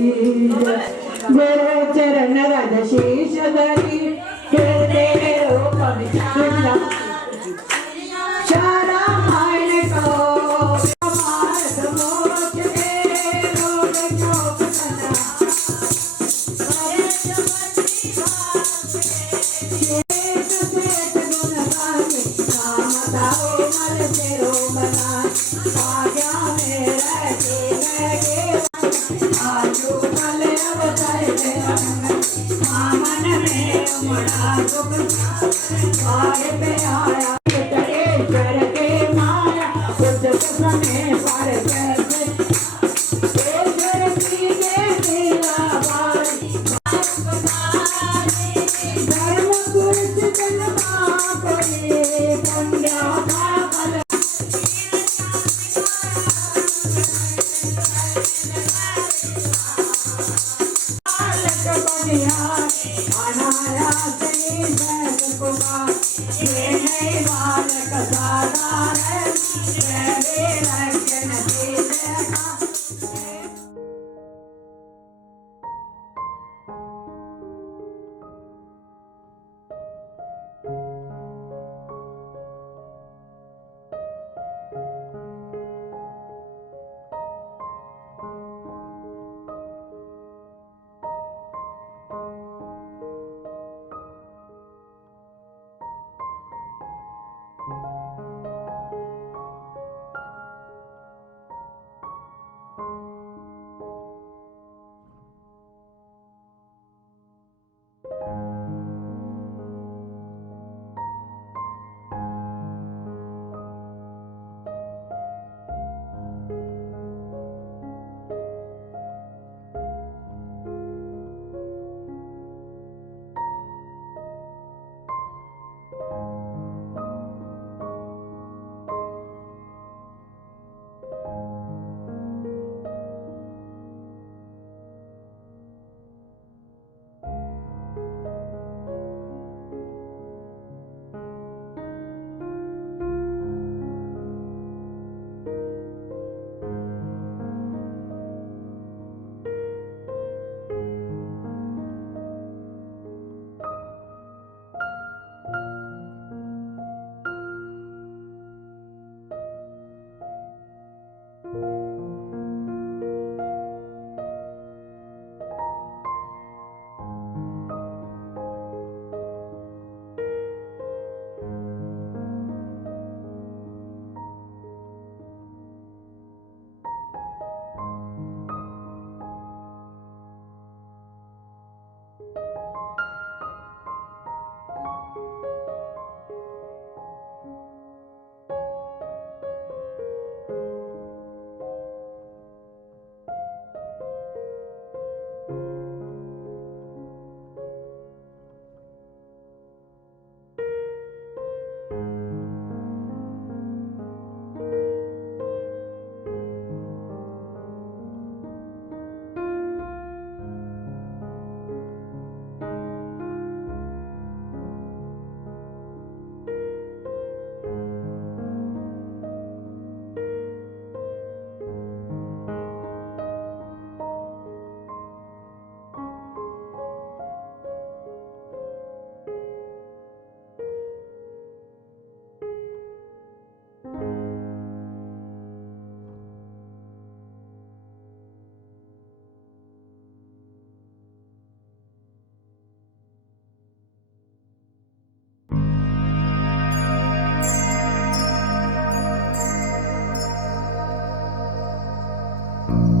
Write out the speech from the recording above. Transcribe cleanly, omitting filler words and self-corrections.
गुरु चरण रज शीश धरी हृदय रूप विचारा शारा मायन को मारत मोच दे रोग चौक सना गुण गाने नाम दाओ मल तेरो बना भाग्या मेरा लगे आजू कल अवतार मामन में उमड़ा दुख पार पे आया ईश्वर के माया खुद समय पर कैसे ईश्वर की के तेरा बार धर्म कुर्स जन्मा कोई पुण्य का फल you.